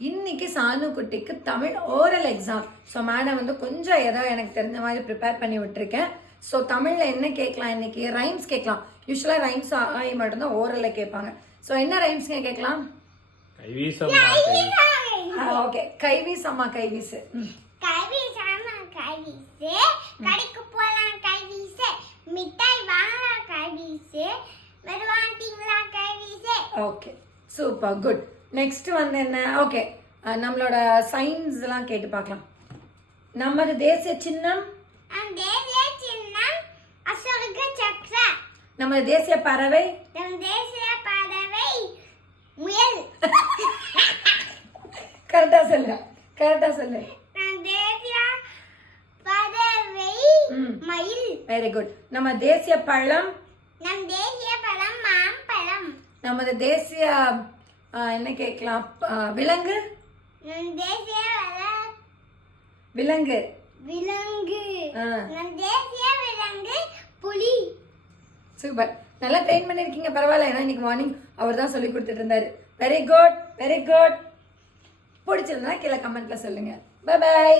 இன்னைக்கு சானு குட்டிக்கு Tamil oral exam. So madam வந்து கொஞ்சம் ஏதோ எனக்கு தெரிஞ்ச மாதிரி ப்ரிப்பேர் பண்ணி விட்டுருக்கேன். ஸோ தமிழில் என்ன கேட்கலாம் இன்னைக்கு? ரைம்ஸ் கேட்கலாம். யூஸ்வலாக ரைம்ஸ் ஆகி மட்டும்தான் ஓரலில் கேட்பாங்க. ஸோ என்ன ரைம்ஸ்ங்க கேட்கலாம்? ஓகே, கைவீஸ் அம்மா கைவீஸ். கைவீஸ் அம்மா கைவீஸ், கடைக்கு போலாம் கைவீஸ், மிட்டாய் வாங்கலாம் கைவீஸ், வருவாண்டிங்களா கைவீஸ். Okay, super, good. நெக்ஸ்ட் வந்து என்ன? ஓகே, நம்மளோட சயின்ஸ்லாம் கேட்டு பார்க்கலாம். நமது தேசிய சின்னம்? தேசிய சின்னம் அசோக சக்கரம். நமது தேசிய பறவை? நம் தேசிய பறவை முயல். கரெக்டா சொல்லு, கரெக்டா சொல்லு. நம் தேசிய பறவை மயில். Very good. நம்ம தேசிய பழம்? நம் தேசிய பழம் மாம்பழம். நமது தேசிய என்ன கேட்கலாம்? விலங்கு? நம் தேசிய விலங்கு. விலங்கு. நம் தேசிய விலங்கு புலி. சூப்பர், நல்லா ட்ரெயின் பண்ணிருக்கீங்க. பரவாயில்ல, ஏன்னா இன்னைக்கு மார்னிங் அவர் தான் சொல்லி கொடுத்துட்டு இருந்தாரு. Very good, very good. பிடிச்சிருந்தா கீழே கமெண்ட்ல சொல்லுங்க. Bye by.